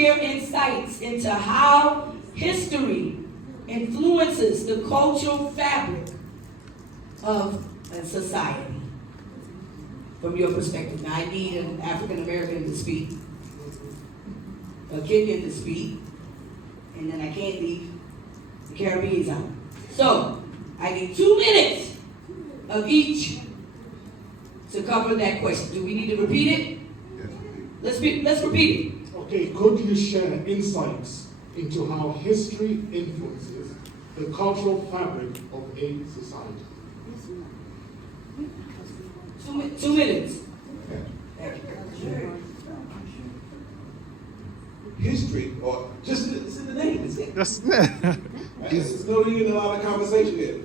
share insights into how history influences the cultural fabric of a society. From your perspective. Now I need an African American to speak, a Kenyan to speak, and then I can't leave the Caribbeans out. So I need 2 minutes of each to cover that question. Do we need to repeat it? Let's repeat it. Okay, could you share insights into how history influences the cultural fabric of a society? 2 minutes. History, or just it's in the name, it's it. That's There's no even a lot of conversation there.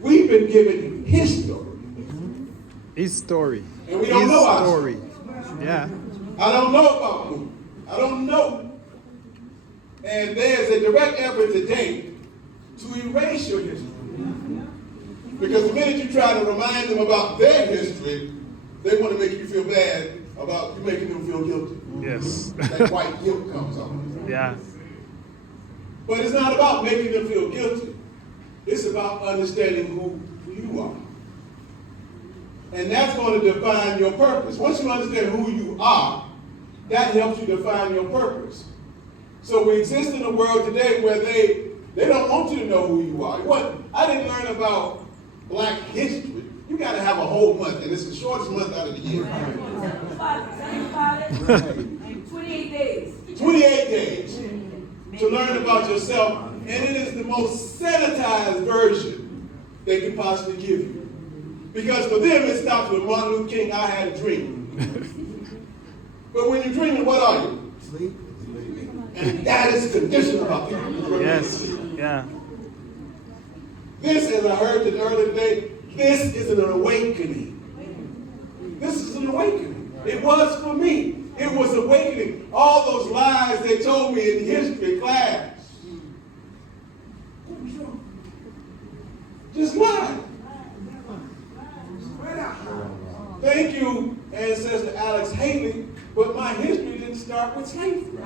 We've been given history. his story. And we don't know our story. Yeah. I don't know about who. I don't know. And there's a direct effort today to erase your history. Because the minute you try to remind them about their history, they want to make you feel bad about you making them feel guilty. Yes. That white guilt comes on. Yeah. But it's not about making them feel guilty. It's about understanding who you are. And that's going to define your purpose. Once you understand who you are, that helps you define your purpose. So we exist in a world today where they don't want you to know who you are. I didn't learn about Black history. You got to have a whole month, and it's the shortest month out of the year. 28 days. 28 days to learn about yourself, and it is the most sanitized version they can possibly give you. Because for them, it stops with Martin Luther King, I had a dream. But when you're dreaming, what are you? Sleep. And that is conditional about it. Yes. Yeah. This, as I heard it earlier today, this is an awakening. This is an awakening. It was for me. It was awakening. All those lies they told me in history class. Just lie. Thank you, Ancestor Alex Haley, but my history didn't start with slavery.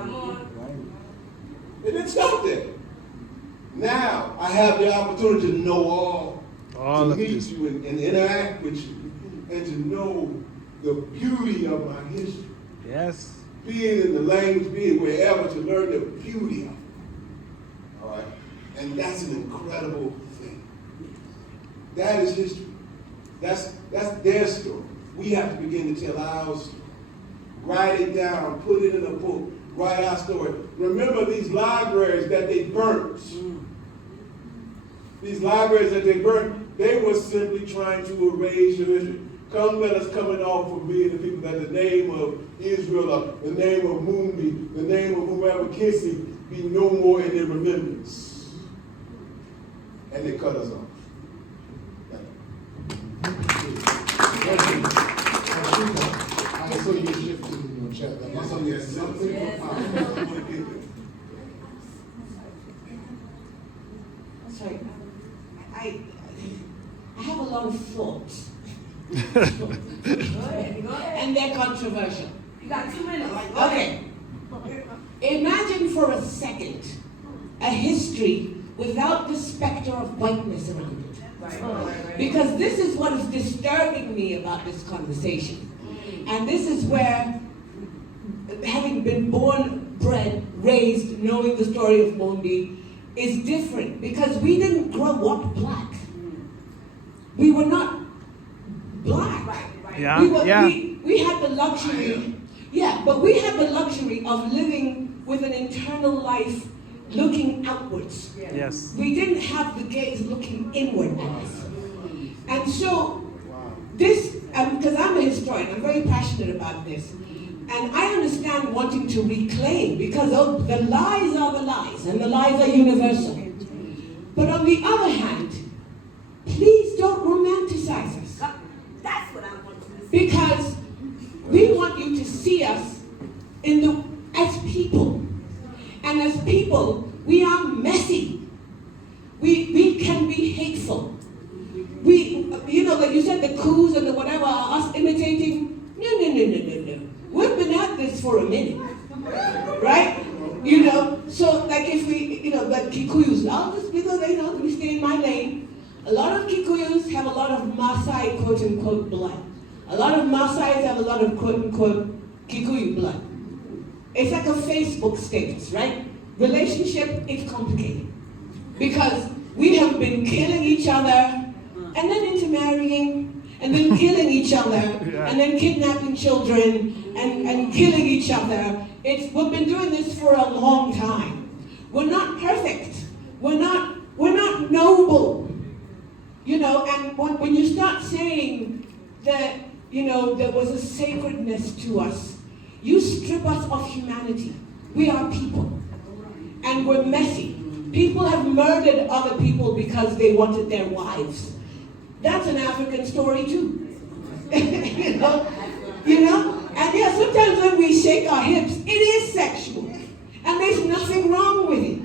It didn't stop there. Now I have the opportunity to know all to of meet this. you and interact with you, and to know the beauty of my history. Yes. Be it in the language, be it wherever, to learn the beauty of it. All right? And that's an incredible thing. That is history. That's their story. We have to begin to tell our story. Write it down, put it in a book, write our story. Remember these libraries that they burnt. These libraries that they burnt, they were simply trying to erase your history. Come, let us come and offer for being the people that the name of Israel, or the name of Mumbi, the name of whomever Kissy be no more in their remembrance. And they cut us off. I saw you shifting in your chat. That must be something profound. That's right. I have a lot of thoughts. Go ahead. And they're controversial. You got 2 minutes. Okay. Imagine for a second a history without the specter of whiteness around it. Right. Because this is what is disturbing me about this conversation. And this is where, having been born, bred, raised, knowing the story of Mundi, is different. Because we didn't grow up black. We were not black. Yeah. We had the luxury, but we had the luxury of living with an internal life looking outwards. Yes. We didn't have the gaze looking inward at us. And so, this, because I'm a historian, I'm very passionate about this. And I understand wanting to reclaim, because the lies are the lies, and the lies are universal. But on the other hand, please don't romanticize us. That's what I want to see. Because we want you to see us as people. And as people, we are messy. We can be hateful. Like you said, the coups and the whatever are us imitating. No. We've been at this for a minute, right? You know, so like if we, but Kikuyus, I'll just, let me stay in my lane. A lot of Kikuyus have a lot of Maasai quote-unquote blood. A lot of Maasais have a lot of quote-unquote Kikuyu blood. It's like a Facebook status, right? Relationship, it's complicated. Because we have been killing each other, and then intermarrying, and then killing each other, and then kidnapping children, and killing each other. We've been doing this for a long time. We're not perfect. We're not noble. And when you start saying that, there was a sacredness to us, you strip us of humanity. We are people. And we're messy. People have murdered other people because they wanted their wives. That's an African story too. you know? And yeah, sometimes when we shake our hips, it is sexual. And there's nothing wrong with it.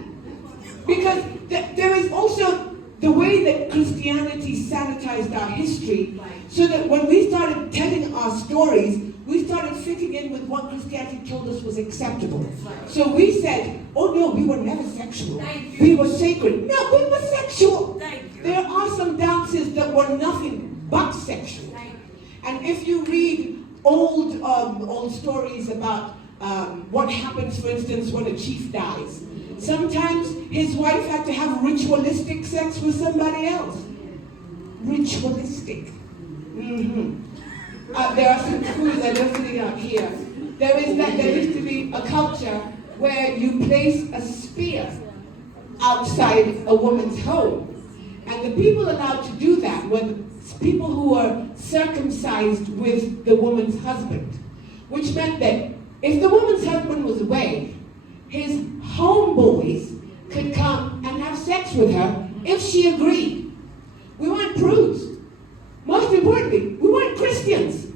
Because there is also the way that Christianity sanitized our history, so that when we started telling our stories, we started fitting in with what Christianity told us was acceptable. So we said, oh no, we were never sexual. We were sacred. No, we were sexual. There are some dances that were nothing but sexual. And if you read old stories about what happens, for instance, when a chief dies, sometimes his wife had to have ritualistic sex with somebody else. Ritualistic. There are some schools that are sitting out here. There used to be a culture where you place a spear outside a woman's home. And the people allowed to do that were people who were circumcised with the woman's husband. Which meant that if the woman's husband was away, his homeboys could come and have sex with her if she agreed. We weren't prudes. Most importantly, we weren't Christians.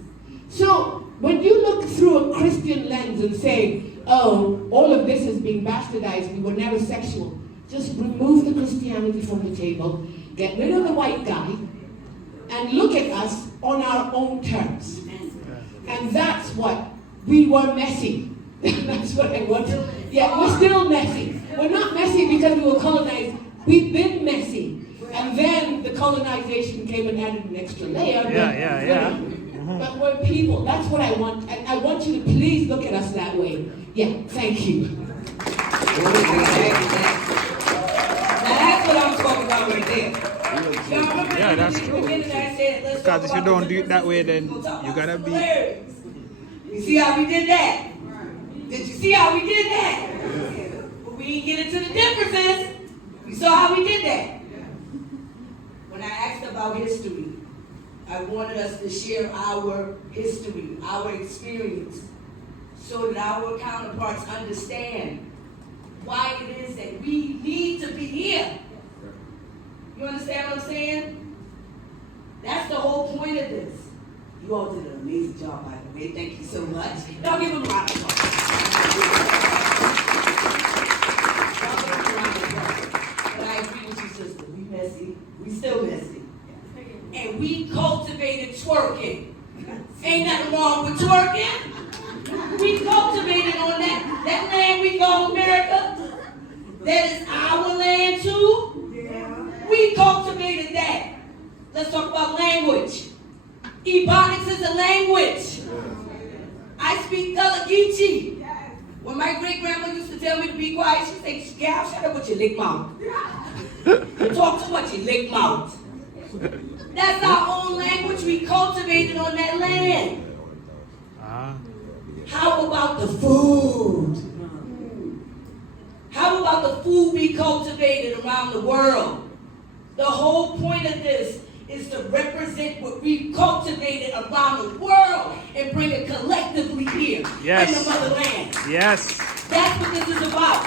So when you look through a Christian lens and say, oh, all of this is being bastardized, we were never sexual, just remove the Christianity from the table, get rid of the white guy, and look at us on our own terms. And that's what we were messy. That's what I want to. Yeah, we're still messy. We're not messy because we were colonized. We've been messy. And then the colonization came and added an extra layer. But we're people. That's what I want. I want you to please look at us that way. Yeah, thank you. Now that's what I'm talking about right there. Yeah, that's true. Because if you don't do it that way, then you're gonna be. You see how we did that? Did you see how we did that? But we didn't get into the differences. You saw how we did that. When I asked about history, I wanted us to share our history, our experience, so that our counterparts understand why it is that we need to be here. You understand what I'm saying? That's the whole point of this. You all did an amazing job, by the way. Thank you so much. Y'all give them a round of applause. But I agree with you, sister. We messy. We still messy. And we cultivated twerking. Ain't nothing wrong with twerking. We cultivated on that land we call America. That is our land too. We cultivated that. Let's talk about language. Ebonics is a language. I speak Gullah-Geechee. When my great-grandma used to tell me to be quiet, she'd say, "Gal, shut up with your lick mouth. You talk too much, you lick mouth." That's our own language we cultivated on that land. How about the food? How about the food we cultivated around the world? The whole point of this is to represent what we cultivated around the world and bring it collectively here in the motherland. Yes. That's what this is about.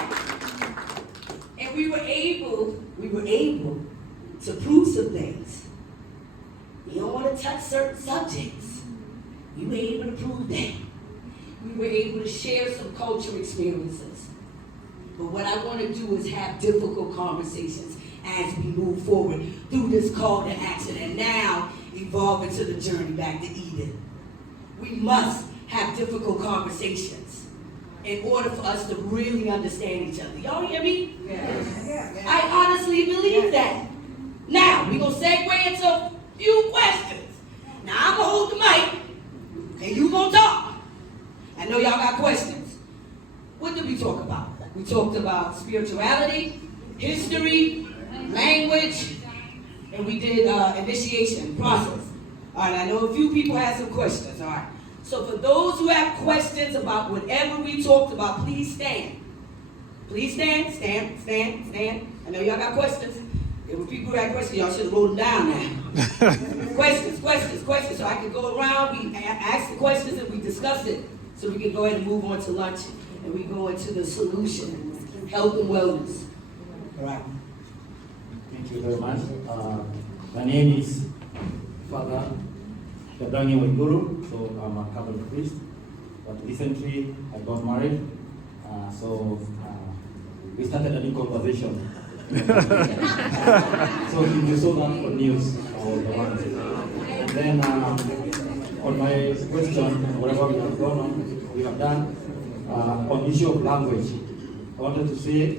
And we were able to prove some things. You don't want to touch certain subjects. We were able to prove that. We were able to share some culture experiences. But what I want to do is have difficult conversations as we move forward through this call to action and now evolve into the journey back to Eden. We must have difficult conversations. in order for us to really understand each other. Y'all hear me? Yes. I honestly believe that. Now, we're going to segue into a few questions. Now, I'm going to hold the mic, and you going to talk. I know y'all got questions. What did we talk about? We talked about spirituality, history, language, and we did initiation process. All right, I know a few people had some questions, all right. So for those who have questions about whatever we talked about, please stand. Please stand, stand. I know y'all got questions. There were people who had questions, y'all should have wrote them down now. questions, so I can go around, we ask the questions and we discuss it, so we can go ahead and move on to lunch, and we go into the solution, health and wellness. All right. Thank you very much. My name is Father Kedangi Waiguru, so I'm a Catholic priest, but recently I got married, so we started a new conversation. So if you saw that on news, I was the one. And then on my question, whatever we have gone on, we have done on the issue of language. I wanted to say,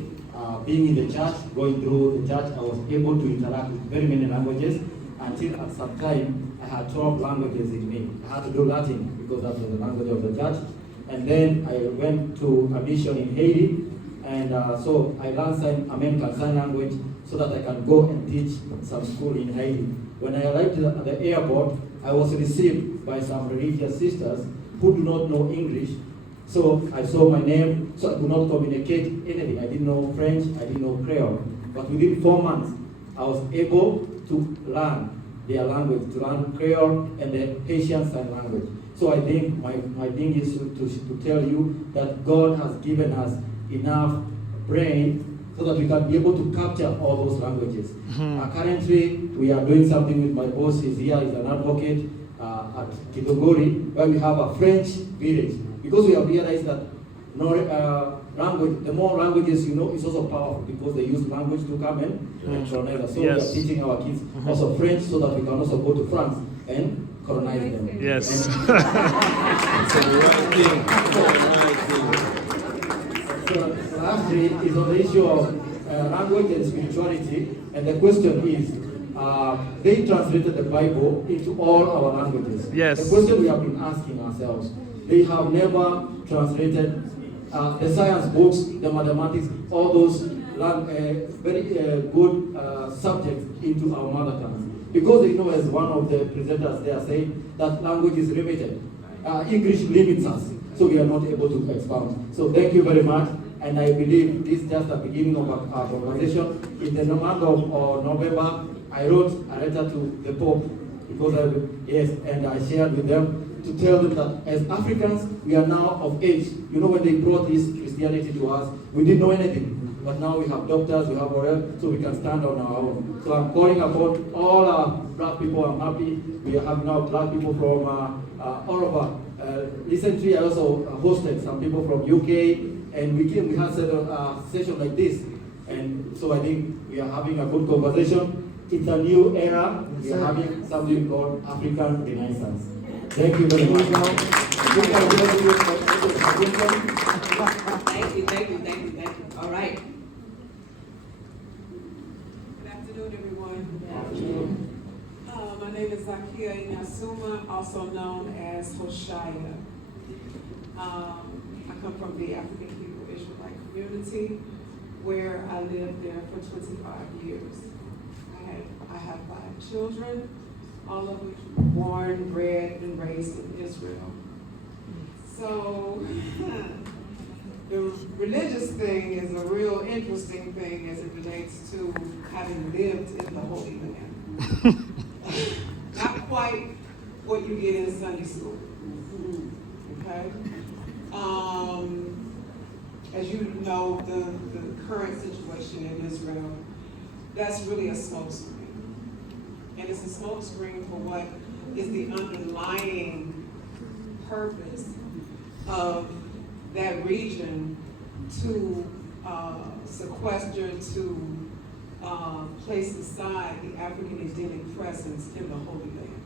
being in the church, going through the church, I was able to interact with very many languages until at some time I had 12 languages in me. I had to do Latin because that was the language of the church. And then I went to a mission in Haiti, and so I learned American Sign Language so that I can go and teach some school in Haiti. When I arrived at the airport, I was received by some religious sisters who do not know English. So I saw my name, so I could not communicate anything. I didn't know French, I didn't know Creole. But within 4 months, I was able to learn their language, to learn Creole and the Haitian Sign Language. So I think my thing is to tell you that God has given us enough brain so that we can be able to capture all those languages. Currently, we are doing something with my boss. He's here, he's an advocate at Kitogori, where we have a French village. Because we have realized that language, the more languages you know, is also powerful because they use language to come and colonize us. So we are teaching our kids also French so that we can also go to France and colonize them. Yes. So lastly is on the issue of language and spirituality, and the question is, they translated the Bible into all our languages. Yes. The question we have been asking ourselves, they have never translated the science books, the mathematics, all those very good subjects into our mother tongue. Because they know, as one of the presenters there saying, that language is limited. English limits us, so we are not able to expound. So thank you very much, and I believe this is just the beginning of our conversation. In the month of November, I wrote a letter to the Pope, because I shared with them to tell them that as Africans, we are now of age. You know, when they brought this Christianity to us, we didn't know anything. But now we have doctors, we have whatever, so we can stand on our own. So I'm calling upon all our black people. I'm happy we have now black people from all over. Recently, I also hosted some people from UK, and we had several sessions like this. And so I think we are having a good conversation. It's a new era. We are having something called African Renaissance. Thank you very much. Thank you. All right. Good afternoon, everyone. My name is Zakia Inasuma, also known as Hoshaya. I come from the African Hebrew Israelite community, where I lived there for 25 years. I have 5 children, all of which were born, bred, and raised in Israel. So the religious thing is a real interesting thing as it relates to having lived in the Holy Land. Not quite what you get in Sunday school. Okay? As you know, the current situation in Israel, that's really a smokescreen. And it's a smokescreen for what is the underlying purpose of that region to sequester, to place aside the African Edenic presence in the Holy Land.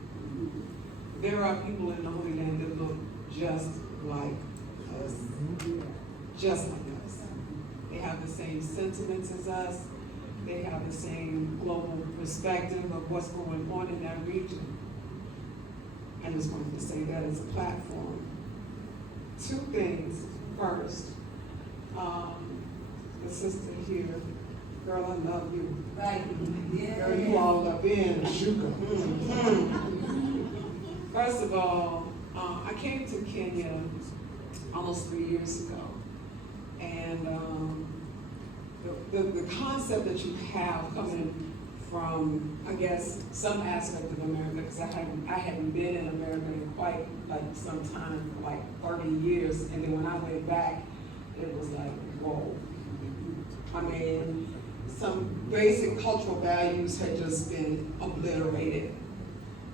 There are people in the Holy Land that look just like us. just like us. They have the same sentiments as us. They have the same global perspective of what's going on in that region. I just wanted to say that as a platform. Two things. First, the sister here, girl, I love you. Right. Yeah. Girl, you all up in. Shuka. First of all, I came to Kenya almost 3 years ago, and the concept that you have coming from, I guess, some aspect of America, because I hadn't been in America in quite like some time, like 30 years, and then when I went back, it was like, whoa. I mean, some basic cultural values had just been obliterated.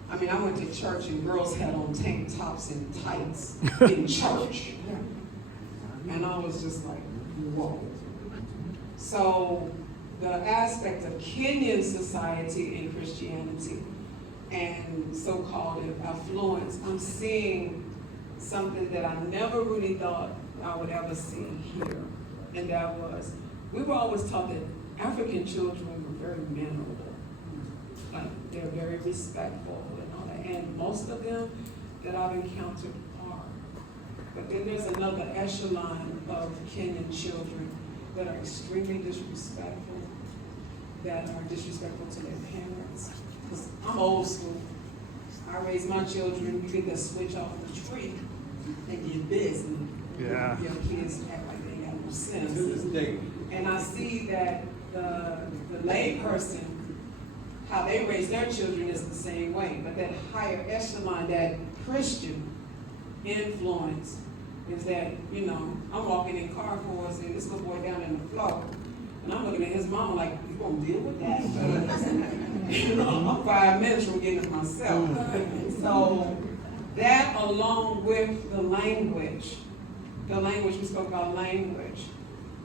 I mean, I went to church and girls had on tank tops and tights in church. And I was just like, whoa. So the aspect of Kenyan society and Christianity and so-called affluence, I'm seeing something that I never really thought I would ever see here. And that was, we were always taught that African children were very mannerable. Like, they're very respectful and all that. And most of them that I've encountered are. But then there's another echelon of Kenyan children that are extremely disrespectful, that are disrespectful to their parents. Because I'm old school. I raise my children, you get that switch off the tree and get this. And Yeah. your kids act like they ain't got no sense. To this day. And I see that the lay person, how they raise their children is the same way. But that higher echelon, that Christian influence, is that, you know, I'm walking in car for us and this little boy down in the floor. And I'm looking at his mama like, you gonna deal with that? You know, I'm 5 minutes from getting it myself. So that along with the language, we spoke about language.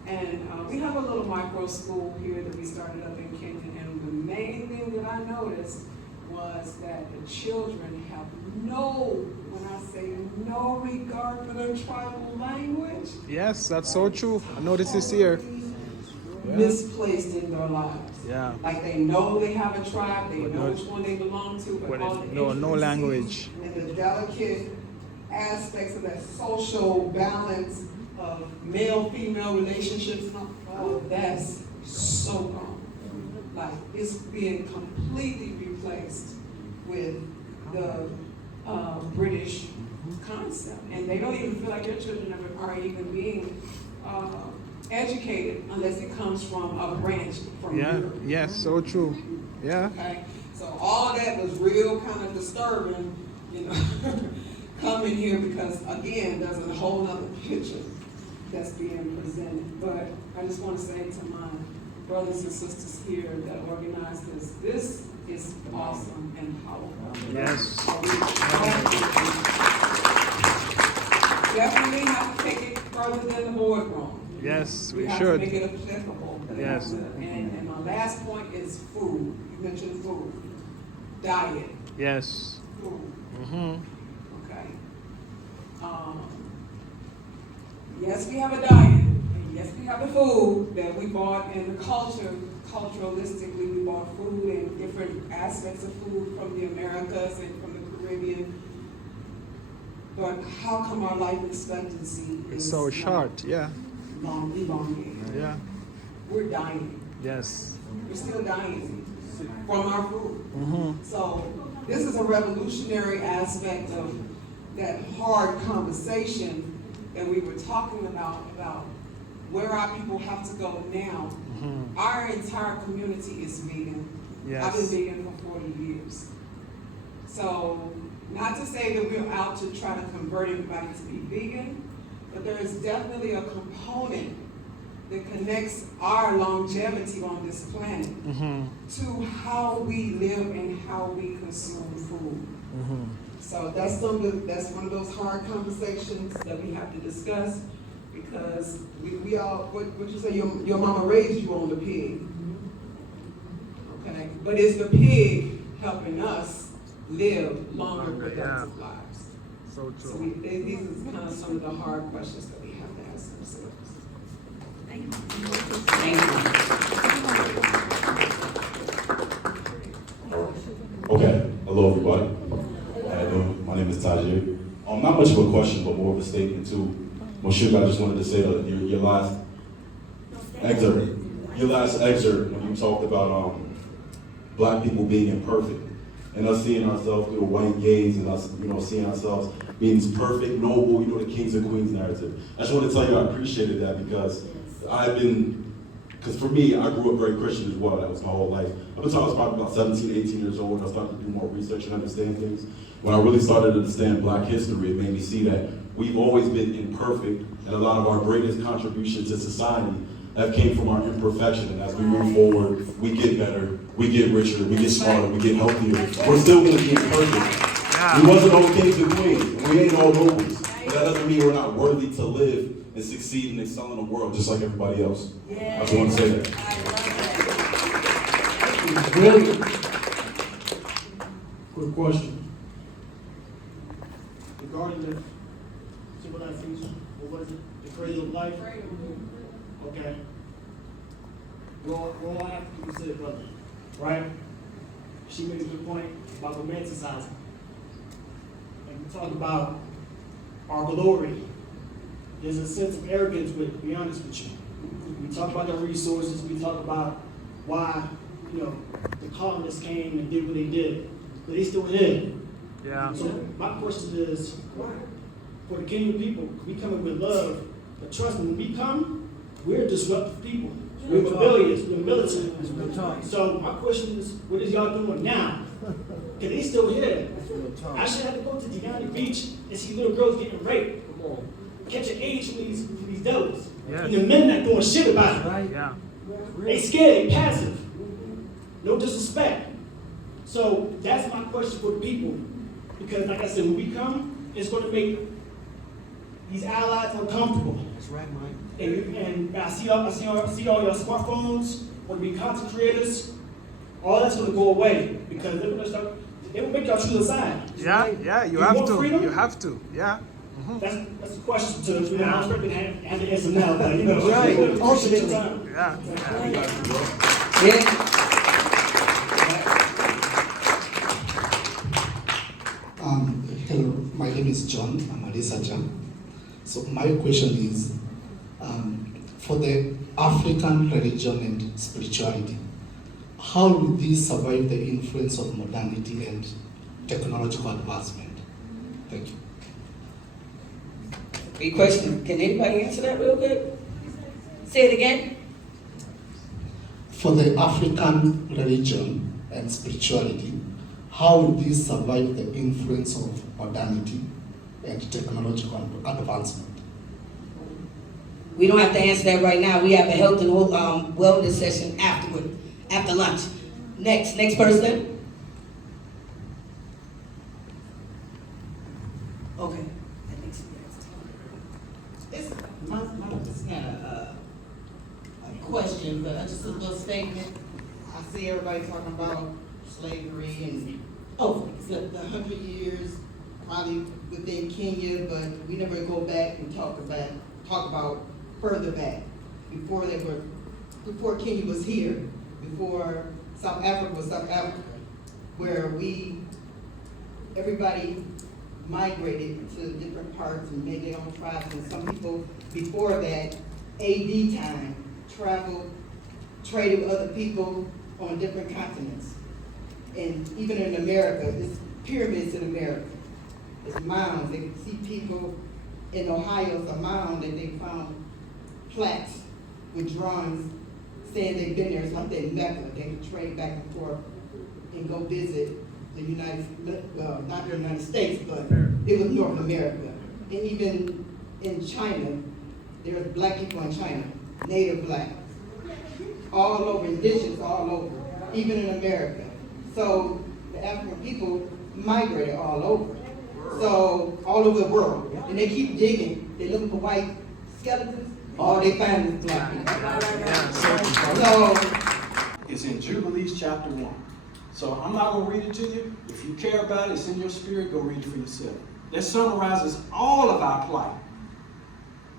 And we have a little micro school here that we started up in Kenya. And the main thing that I noticed was that the children have when I say no regard for their tribal language. Yes, that's so true. I noticed this here. Misplaced in their lives. Yeah. Like they know they have a tribe, they But know no- which one they belong to, but all the no intricacies language. and the delicate aspects of that social balance of male-female relationships, all of that's so gone. Like it's being completely replaced with the British concept, and they don't even feel like their children are even being educated unless it comes from a branch from Yeah. Europe. Yes, so true. Yeah. Okay, so all of that was real kind of disturbing, you know, coming here because again, there's a whole other picture that's being presented. But I just want to say to my brothers and sisters here that organized this is awesome and powerful. Yes. Definitely have to take it further than the boardroom. Yes, we have should. to make it applicable. Yes. And my last point is food. You mentioned food. Diet. Yes. Food. Mm-hmm. Okay. Yes, we have a diet. And yes, we have the food that we bought in the culturalistically, we bought food and different aspects of food from the Americas and from the Caribbean. But how come our life expectancy It's is so short. Yeah. elongated? Yeah. We're dying. Yes. We're still dying from our food. Mm-hmm. So this is a revolutionary aspect of that hard conversation that we were talking about where our people have to go now. Mm-hmm. Our entire community is vegan. Yes. I've been vegan for 40 years. So not to say that we're out to try to convert everybody to be vegan, but there is definitely a component that connects our longevity on this planet Mm-hmm. to how we live and how we consume food. Mm-hmm. So that's one of those hard conversations that we have to discuss because we all, what you say, your mama raised you on the pig. Okay, but is the pig helping us live longer, productive lives? So So these are kind of some of the hard questions that we have to ask ourselves. much of a question, but more of a statement too. Monsieur, I just wanted to say that your last excerpt, when you talked about black people being imperfect, and us seeing ourselves through the white gaze, and us, seeing ourselves being this perfect, noble, the kings and queens narrative. I just want to tell you I appreciated that because because for me, I grew up very Christian as well. That was my whole life. Up until I was probably about 17, 18 years old, I started to do more research and understand things. When I really started to understand black history, it made me see that we've always been imperfect, and a lot of our greatest contributions to society have came from our imperfection. And as we move forward, we get better, we get richer, we get smarter, we get healthier. We're still going to be imperfect. We wasn't all kings and queens, and we ain't all nobles. But that doesn't mean we're not worthy to live and succeed and excel in the world just like everybody else. I just want to say that. Brilliant. Quick question. Regarding the civilization, what was it? The cradle of life? Okay. Well, I have to consider, brother, right? She made a good point about romanticizing. And we talk about our glory. There's a sense of arrogance with it, to be honest with you. We talk about the resources, we talk about why, the colonists came and did what they did. But they still here. Yeah. So my question is, for the Kenyan people, we coming with love, but trust me, when we come, we're disruptive people. We're rebellious, we're militant. So my question is, what is y'all doing now? Because they still here. I should have to go to Diaspora Beach and see little girls getting raped. Catching AIDS from these devils. Yes. And the men not doing shit about it. Right. Yeah. They scared, they passive. No disrespect. So that's my question for the people. Because like I said, when we come, it's going to make these allies uncomfortable. That's right, Mike. And I see all your smartphones, want to be content creators, all that's going to go away because they're going to start, they will make y'all choose a side. Yeah, yeah, you have to. You have to, yeah. Mm-hmm. That's a question to, I'm expecting to have the answer now, but Right. Ultimately. Yeah. Hello, my name is John. I'm a researcher. So my question is, for the African religion and spirituality, how will these survive the influence of modernity and technological advancement? Thank you. Great question. Can anybody answer that real quick? Say it again. For the African religion and spirituality, how will these survive the influence of modernity and technological advancement? We don't have to answer that right now. We have a health and wellness session afterward, after lunch. Next person. Okay. It's not kind of a question, but just a little statement. I see everybody talking about slavery and the 100 years probably within Kenya, but we never go back and talk about further back before Kenya was here, before South Africa was South Africa, where everybody migrated to different parts and made their own tribes, and some people before that AD time traded with other people on different continents. And even in America, there's pyramids in America. There's mounds. They can see people in Ohio, it's a mound that they found plaques with drawings saying they've been there. It's like they Mecca. They can trade back and forth and go visit the not the United States, but it was North America. And even in China, there's black people in China, native black, all over, indigenous all over, even in America. So the African people migrated all over. So all over the world. And they keep digging. They look for white skeletons. All they find is black people. So it's in Jubilees chapter 1. So I'm not going to read it to you. If you care about it, it's in your spirit, go read it for yourself. That summarizes all of our plight.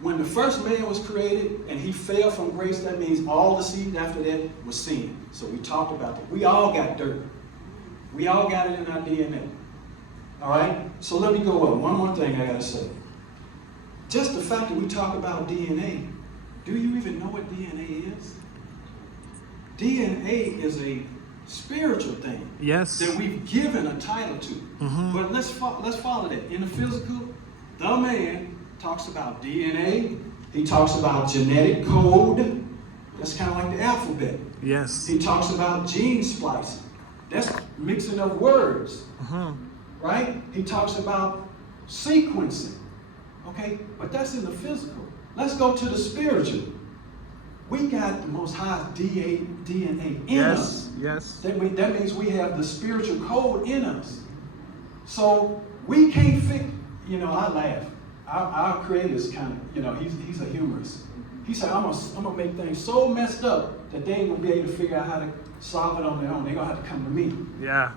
When the first man was created and he fell from grace, that means all the seed after that was sin. So we talked about that. We all got dirt. We all got it in our DNA. All right? So let me go up. One more thing I got to say. Just the fact that we talk about DNA, do you even know what DNA is? DNA is a spiritual thing. Yes. That we've given a title to. But let's follow that. In the physical, the man talks about DNA. He talks about genetic code. That's kind of like the alphabet. Yes. He talks about gene splicing. That's mixing of words. Right? He talks about sequencing. Okay? But that's in the physical. Let's go to the spiritual. We got the Most High DNA in us. Yes. That means we have the spiritual code in us. So we can't fix, I laugh. Our creator is kind of, he's a humorist. He said, I'm gonna make things so messed up that they ain't gonna be able to figure out how to solve it on their own. They're gonna have to come to me. Yeah.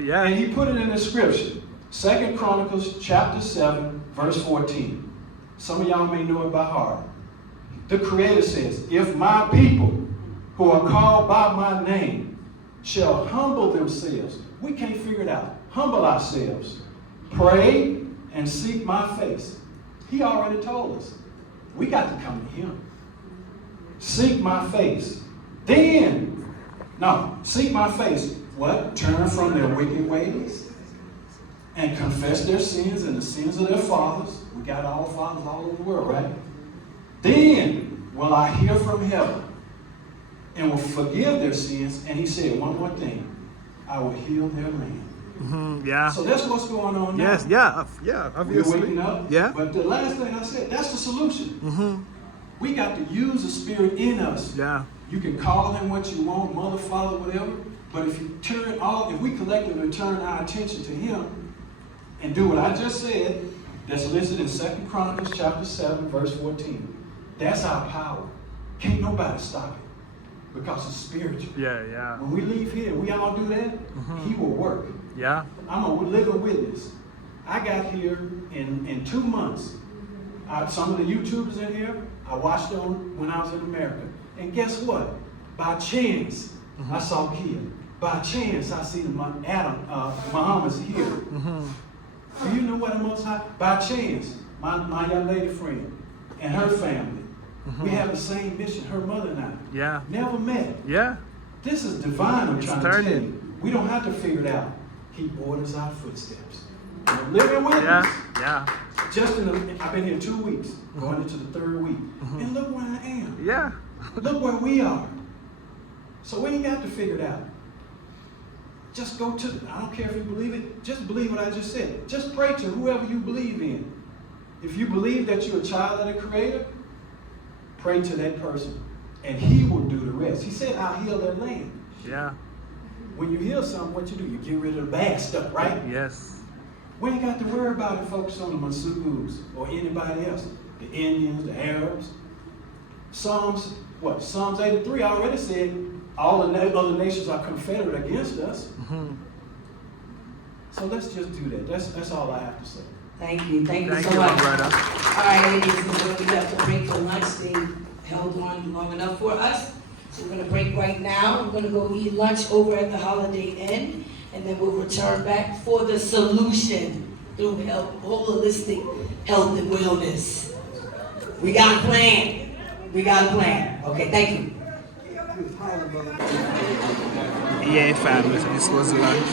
Yeah. And he put it in the scripture. 2 Chronicles chapter 7, verse 14. Some of y'all may know it by heart. The Creator says, if my people who are called by my name shall humble themselves. We can't figure it out. Humble ourselves. Pray and seek my face. He already told us. We got to come to him. Seek my face. Seek my face. What? Turn from their wicked ways and confess their sins and the sins of their fathers. We got all fathers all over the world, right? Then will I hear from heaven and will forgive their sins. And he said one more thing. I will heal their land. Yeah. So that's what's going on now. Yes. Yeah. Yeah. Obviously. We're waking up. Yeah. But the last thing I said, that's the solution. We got to use the Spirit in us. Yeah. You can call him what you want, mother, father, whatever. But if we collectively turn our attention to him and do what I just said, that's listed in 2 Chronicles chapter 7, verse 14. That's our power. Can't nobody stop it because it's spiritual. Yeah. Yeah. When we leave here, we all do that, he will work. Yeah. I'm a living witness. I got here in 2 months. Some of the YouTubers in here, I watched them when I was in America. And guess what? By chance, I saw Kia. By chance, I see Muhammad's here. Do you know what the Most High? By chance, my young lady friend and her family. We have the same mission, her mother and I. Yeah. Never met. Yeah. This is divine, I'm It's trying to tell turning. you. We don't have to figure it out. He orders our footsteps. I'm a living witness. Yeah. Yeah. I've been here 2 weeks, going into the 3rd week. And look where I am. Yeah. Look where we are. So we ain't got to figure it out. Just go to, I don't care if you believe it, just believe what I just said. Just pray to whoever you believe in. If you believe that you're a child of the Creator, pray to that person. And he will do the rest. He said, I'll heal their land. Yeah. When you heal something, what you do? You get rid of the bad stuff, right? Yes. We ain't got to worry about it, focus on the Masukus or anybody else. The Indians, the Arabs. Psalms 83 already said all the other nations are confederate against us. So let's just do that. That's all I have to say. Thank you so much. brother. All right, ladies and gentlemen, we have to break for lunch. They held on long enough for us. So we're going to break right now. We're going to go eat lunch over at the Holiday Inn, and then we'll return back for the solution through holistic health and wellness. We got a plan. Okay, thank you. Yeah, family. This was lunch.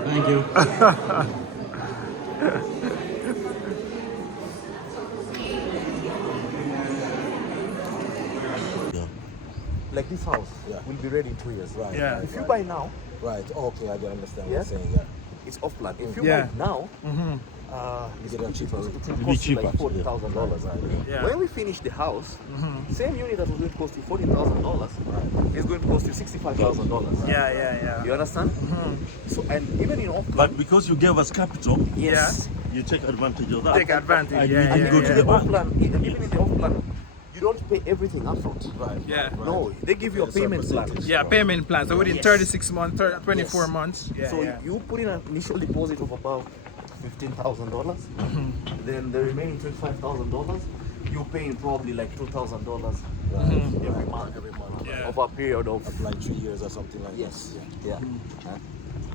Thank you. Like this house will be ready in 2 years. Right. Yeah. If you buy now. Right. Okay, I can understand what you're saying. Yeah. It's off plan. If you buy it now, it's going to cost you like $40,000. Right? When we finish the house, same unit that was going to cost you $40,000 is going to cost you $65,000. Yeah. You understand? So, and even in off plan. But because you gave us capital, yes, you take advantage of that. Take advantage. And you go to the off plan. Even in the off plan, you don't pay everything upfront. Right. Yeah. No, they give you a payment plan. Yeah, payment plan. So within 36 months, 24 months. Yeah, so you put in an initial deposit of about $15,000. Then the remaining $25,000, you're paying probably like $2,000 every month. Yeah. Over a period of like 3 years or something like yes. Yeah.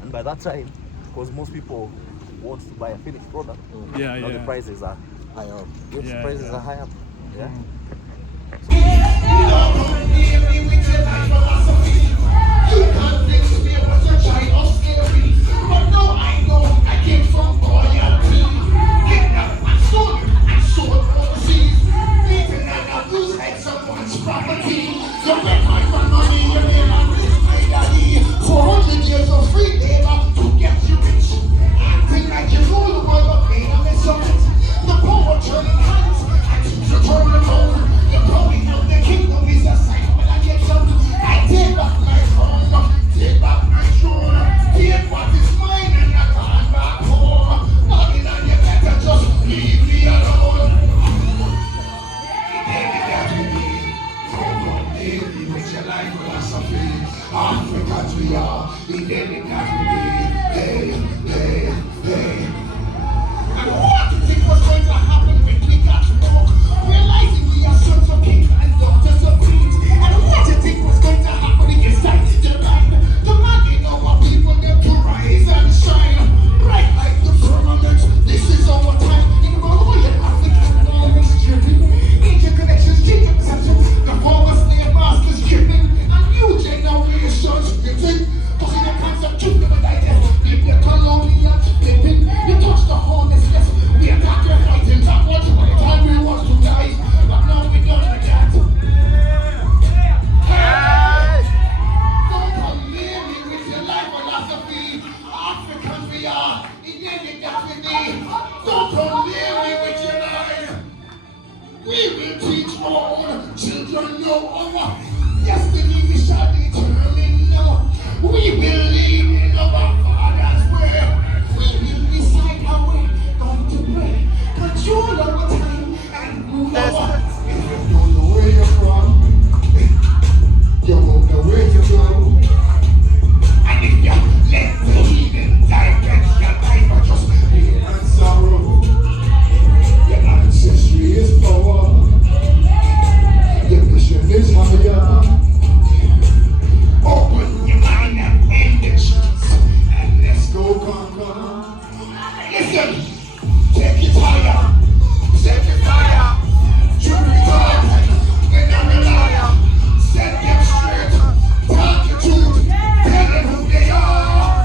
And by that time, because most people want to buy a finished product, now the prices are high up. Yes, prices are high up. Yeah. But no, I know I came from royalty. Kidnapped and stolen and sold overseas. Beaten and abused like someone's property. You make my money, you name and this my daddy. 400 years of free labor to get you rich. Acting like you rule the world, but made a mess of it. The power turning hands and to turn them over. The calling of the kingdom is a sign when I get some. I take back my throne, take back my throne. Take what is mine and I can't back home. Babylon, you better just leave me alone. That we need. Don't me with your life philosophy. Africans we are. The ending that we need. Hey, hey, hey. And what do you think was going to happen when we got broke? Realizing we are sons of kings and daughters of queens. And what do you think was going to happen in this time? Demanding our people them to rise and shine. Bright like the firmament. This is our time. In our royal African knowledge journey. Interconnections, change of perception. The former slave masters dripping. And new generations living. Cause in the concept, keep them like this. Live the colonial flipping. You touch the homelessness. We attack your fighting that much by the time we want to die. But now we done with that. Don't come near me with your life philosophy. Africans we are. In the end that we need. Don't come near me with your life. We will teach our own children no our destiny we shall determine now. We will lead in our Father's way. We will decide how we're going to pray. Control our time and move our. If you don't know where you're from, you won't know where to go. And if you let the heathen direct your life or just pain and sorrow, your ancestry is power. Your mission is higher. Open your mind and end the chance. And let's go conquer. Listen, take it higher. Set it fire. Shoot it up. Then I'm a liar. Set them straight. Talk the truth. Tell them who they are.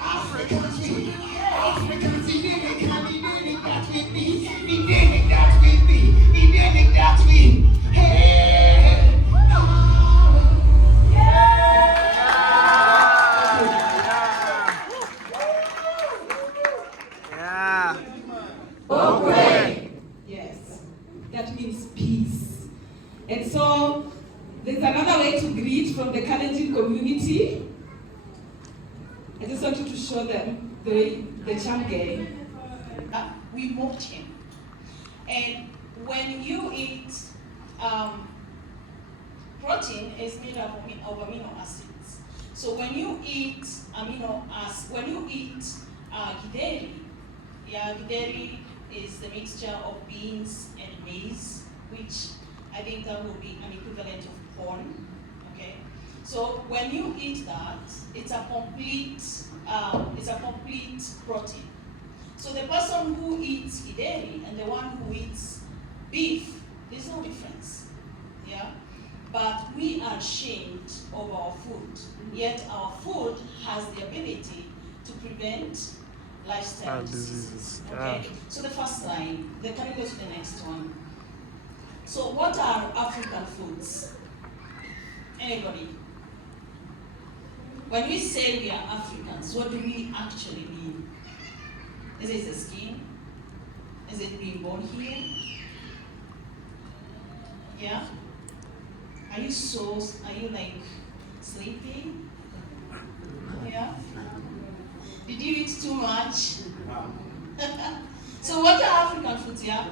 Africans, we. Africans, he did it, can he did it, that with me. He did it, that with me. He did it, that with me. Hey. Yes, that means peace. And so there's another way to greet from the Kalenjin community. I just want you to show them the chamge. We mocked him. And when you eat, protein is made up of amino acids. So when you eat githeri, githeri is the mixture of beans and maize, which I think that will be an equivalent of corn. Okay, so when you eat that, it's a complete protein. So the person who eats githeri and the one who eats beef, there's no difference. Yeah, but we are ashamed of our food. Yet our food has the ability to prevent lifestyle diseases. Okay, so the first line, then can we go to the next one? So what are African foods? Anybody? When we say we are Africans, what do we actually mean? Is it the skin? Is it being born here? Yeah? Are you like sleepy? Yeah? Did you eat too much? So what are African foods, yeah?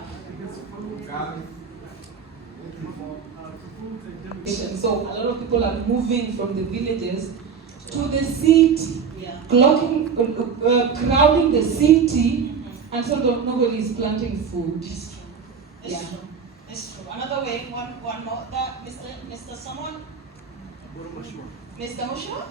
So a lot of people are moving from the villages to the city, crowding the city, and so nobody is planting food. It's true. It's true. It's true. Another way, one more. That Mr. Someone. Mr. Mushua?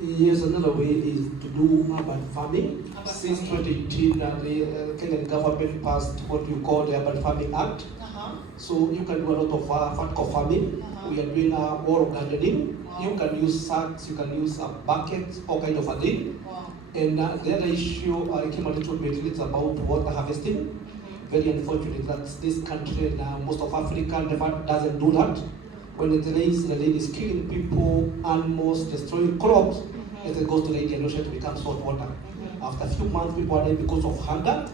Yes, another way is to do urban farming. Since 2018, the Kenyan government passed what we call the Urban Farming Act. So you can do a lot of vertical farming. We are doing wall gardening. You can use sacks, you can use a bucket, all kind of a thing. And the other issue I came a little bit is about water harvesting. Very unfortunate that this country and most of Africa never doesn't do that. When it rains, the rain is killing people, animals, destroying crops, and it goes to the Indian Ocean to become salt water. After a few months, people are dying because of hunger.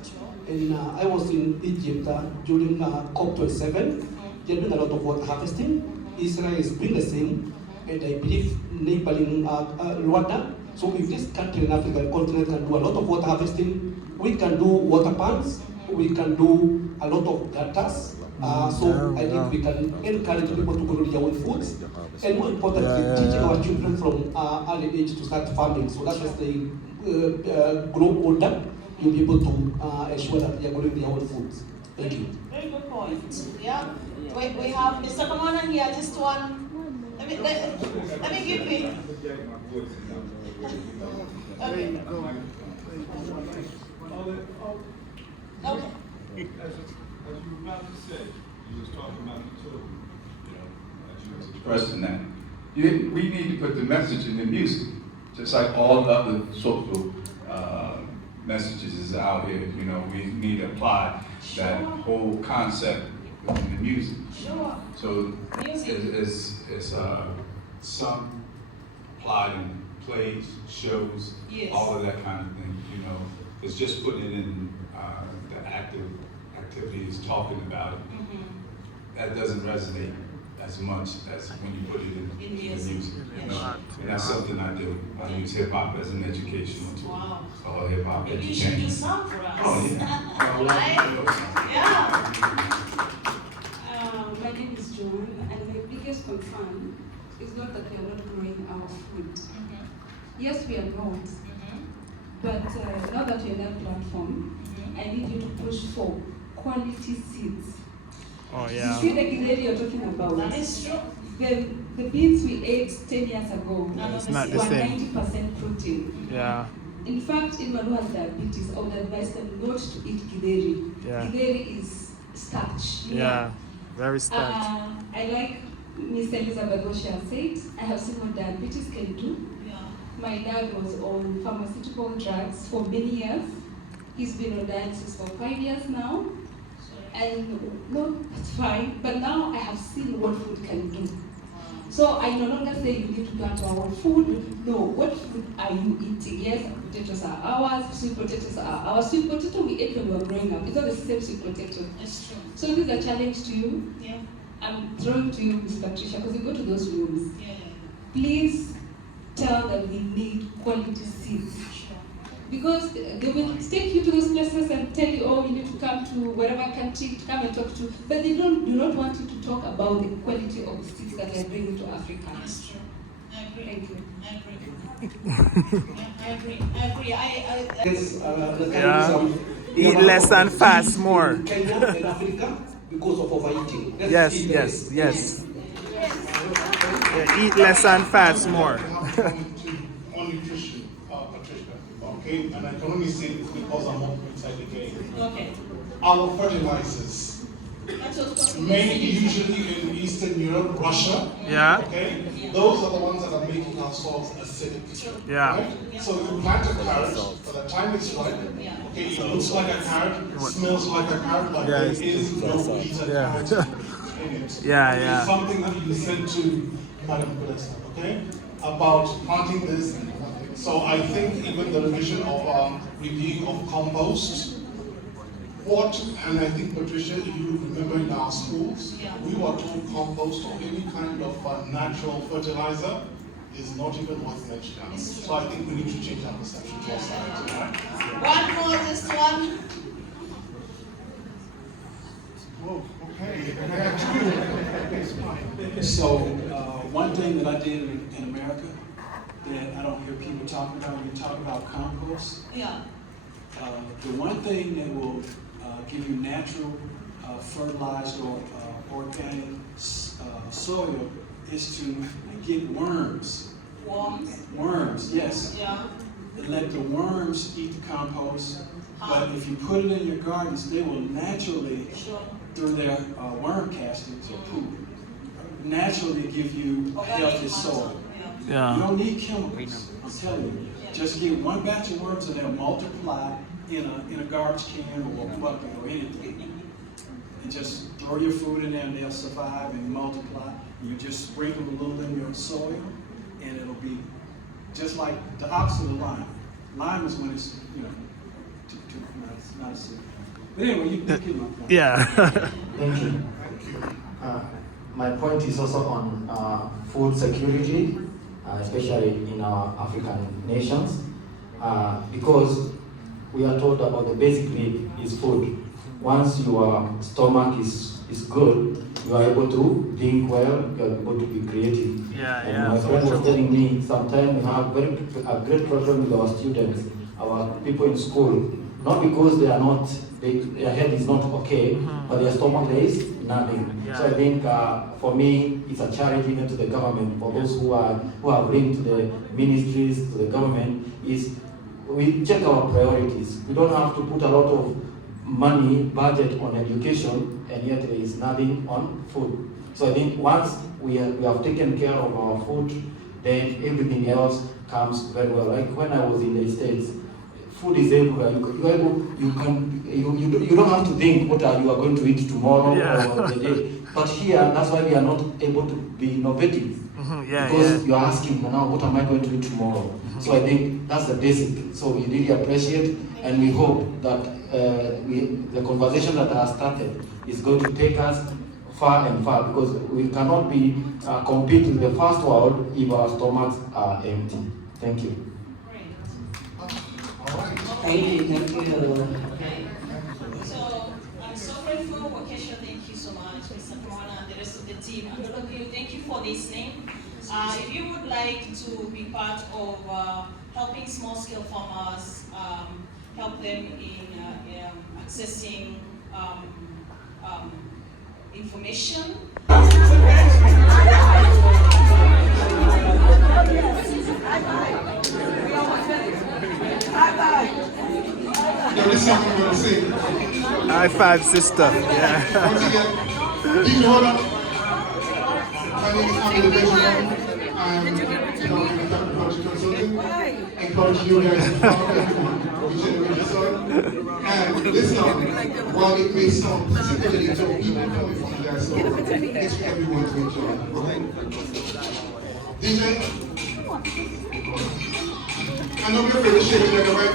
And I was in Egypt during COP27. They're doing a lot of water harvesting. Israel is doing the same, and I believe neighboring Rwanda. So if this country in African continent can do a lot of water harvesting, we can do water pans, we can do a lot of gutters. So I think we can encourage people to grow their own foods, and more importantly, teaching our children from early age to start farming. So that as they grow older, you'll be able to ensure that they are growing their own foods. Thank you. Very good point. Yeah. We have Mr. Kamana here, just one. Let me give me. Okay. Okay. As you were about to say, you was talking about the children, as you was expressing that. We need to put the message in the music, just like all other social messages is out here. We need to apply that whole concept in the music. Sure. So it's some applied in plays, shows, all of that kind of thing. It's just putting it in the activities, talking about it. That doesn't resonate as much as when you put it in the music. And that's something I do. I use hip hop as an educational tool. Wow. All hip hop education. You should do some for us. Oh yeah. Right? Yeah. My name is Joan, and my biggest concern is not that we are not growing our food. Yes, we are not. But now that you're in that platform, I need you to push for quality seeds. Oh, You see the githeri you're talking about? That is true. The beans we ate 10 years ago It's not the were same. 90% protein. Yeah. In fact, in who has diabetes, I would advise them not to eat githeri. Yeah. Githeri is starch. Yeah. Very starch. I like Miss Elizabeth what she has said. I have seen what diabetes can do. My dad was on pharmaceutical drugs for many years. He's been on dialysis for 5 years now. And no, that's fine. But now I have seen what food can do. So I no longer say you need to plant our food. No, what food are you eating? Yes, potatoes are ours, sweet potatoes are ours. Sweet potato we ate when we were growing up. It's not the same sweet potato. That's true. So this is a challenge to you. Yeah. I'm throwing to you, Ms. Patricia, because you go to those rooms. Yeah. Please tell them we need quality seeds. Because they will take you to those places and tell you, oh, you need to come to whatever country to come and talk to, but they do not want you to talk about the quality of the seeds that are bringing to Africa. That's true. I agree. Thank you. I agree. I agree. Eat less and fast more. Kenya and Africa because of overeating. Yes. Yeah, eat less and fast more. On nutrition, Patricia, okay? And I can only say this because I'm on inside the game. Okay. Our fertilizers, mainly usually in Eastern Europe, Russia, okay? Those are the ones that are making our soils acidic. Yeah. Right? So you plant a carrot, by the time it's ripe, okay, it looks like a carrot, smells like a carrot, but there is no beta carotene in it. It's something that you send to Madam Minister, okay? About planting this. So I think even the revision of review of compost, and I think Patricia, if you remember in our schools, we were told compost or any kind of natural fertilizer is not even worth mentioning. So I think we need to change our perception to our side. One more, just one. Whoa, okay. So one thing that I did in America that I don't hear people talking about, when you talk about compost, Yeah. the one thing that will give you natural fertilized or organic soil is to get worms. Worms. Worms, yes. Yeah. And let the worms eat the compost. But if you put it in your gardens, they will naturally, through their worm castings or poop, naturally give you healthy soil. Yeah. You don't need chemicals, I'm telling you. Just get one batch of worms and they'll multiply in a garbage can or a bucket or anything. And just throw your food in there and they'll survive and multiply. You just sprinkle a little in your soil and it'll be just like the opposite of lime. Lime is when it's, it's not a sick. But anyway, you get my point. Yeah. Thank you. My point is also on food security, especially in our African nations, because we are told about the basic need is food. Once your stomach is good, you are able to think well, you are able to be creative. My friend was telling me sometimes we have a great problem with our students, our people in school, not because they are not, their head is not okay, but their stomach there is nothing. So I think for me, it's a charity even to the government, for those who have linked to the ministries, to the government, is we check our priorities. We don't have to put a lot of money, budget on education, and yet there is nothing on food. So I think once we have taken care of our food, then everything else comes very well. Like when I was in the States, food is everywhere. You don't have to think what you are going to eat tomorrow or the day. But here, that's why we are not able to be innovative. Because you are asking now, what am I going to eat tomorrow? So I think that's the basic. So we really appreciate and we hope that the conversation that has started is going to take us far and far, because we cannot be compete with the first world if our stomachs are empty. Thank you. Thank you. Okay. So I'm so grateful, Wakesha, thank you so much, Mr. Kamana and the rest of the team. And all of you, thank you for listening. If you would like to be part of helping small-scale farmers, help them in accessing information. Yo, this is something I'm gonna sing. High five, sister. Yeah. Once again, keep it hold up. My name is Alkaline. I'm an agriculture consultant. Encourage you guys to follow everyone. Regenerate the soil. And this song, while it may sound particularly to people coming from the diaspora, it's for everyone to enjoy. Okay? DJ, I know you're afraid to shake it like a right.